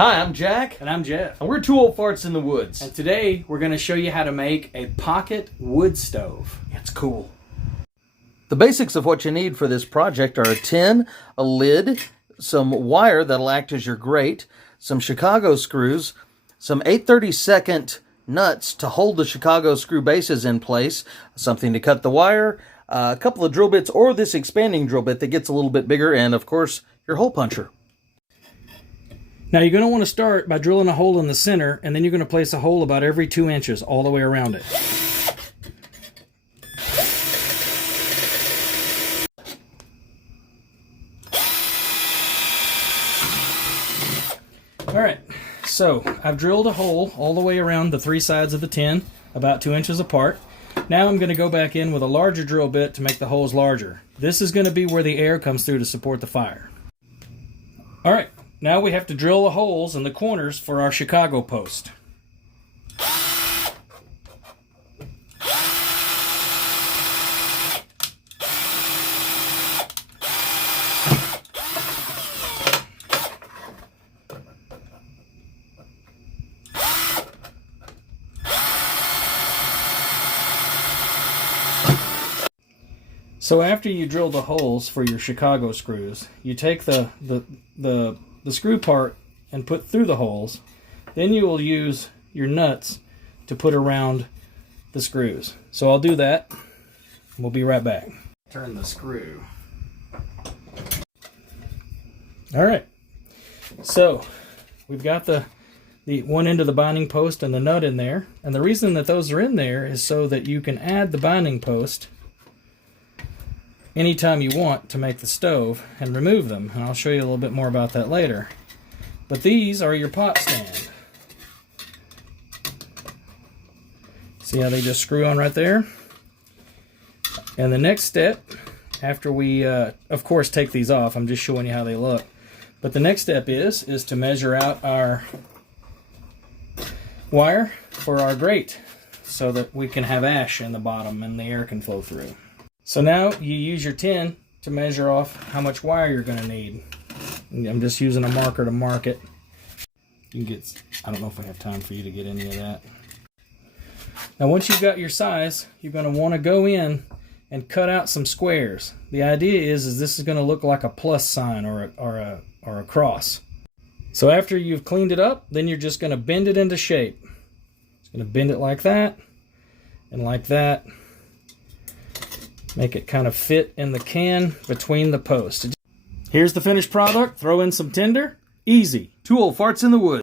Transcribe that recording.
Hi, I'm Jack. And I'm Jeff. And we're two old farts in the woods. And today we're going to show you how to make a pocket wood stove. It's cool. The basics of what you need for this project are a tin, a lid, some wire that'll act as your grate, some Chicago screws, some 8/32 nuts to hold the Chicago screw bases in place, something to cut the wire, a couple of drill bits or this expanding drill bit that gets a little bit bigger, and of course your hole puncher. Now you're going to want to start by drilling a hole in the center, and then you're going to place a hole about every 2 inches all the way around it. Alright, so I've drilled a hole all the way around the 3 sides of the tin, about 2 inches apart. Now I'm going to go back in with a larger drill bit to make the holes larger. This is going to be where the air comes through to support the fire. Alright. Now we have to drill the holes in the corners for our Chicago post. So after you drill the holes for your Chicago screws, you take the screw part and put through the holes. Then you will use your nuts to put around the screws. So I'll do that. We'll be right back. Turn the screw. Alright, so we've got the one end of the binding post and the nut in there. And the reason that those are in there is so that you can add the binding post anytime you want to make the stove and remove them, and I'll show you a little bit more about that later. But these are your pot stand. See how they just screw on right there? And the next step, after we of course take these off, I'm just showing you how they look, but the next step is to measure out our wire for our grate so that we can have ash in the bottom and the air can flow through. So now you use your tin to measure off how much wire you're going to need. I'm just using a marker to mark it. You can get, I don't know if we have time for you to get any of that. Now once you've got your size, you're going to want to go in and cut out some squares. The idea is this is going to look like a plus sign or a cross. So after you've cleaned it up, then you're just going to bend it into shape. It's going to bend it like that and like that. Make it kind of fit in the can between the posts. Here's the finished product. Throw in some tinder. Easy. Two old farts in the woods.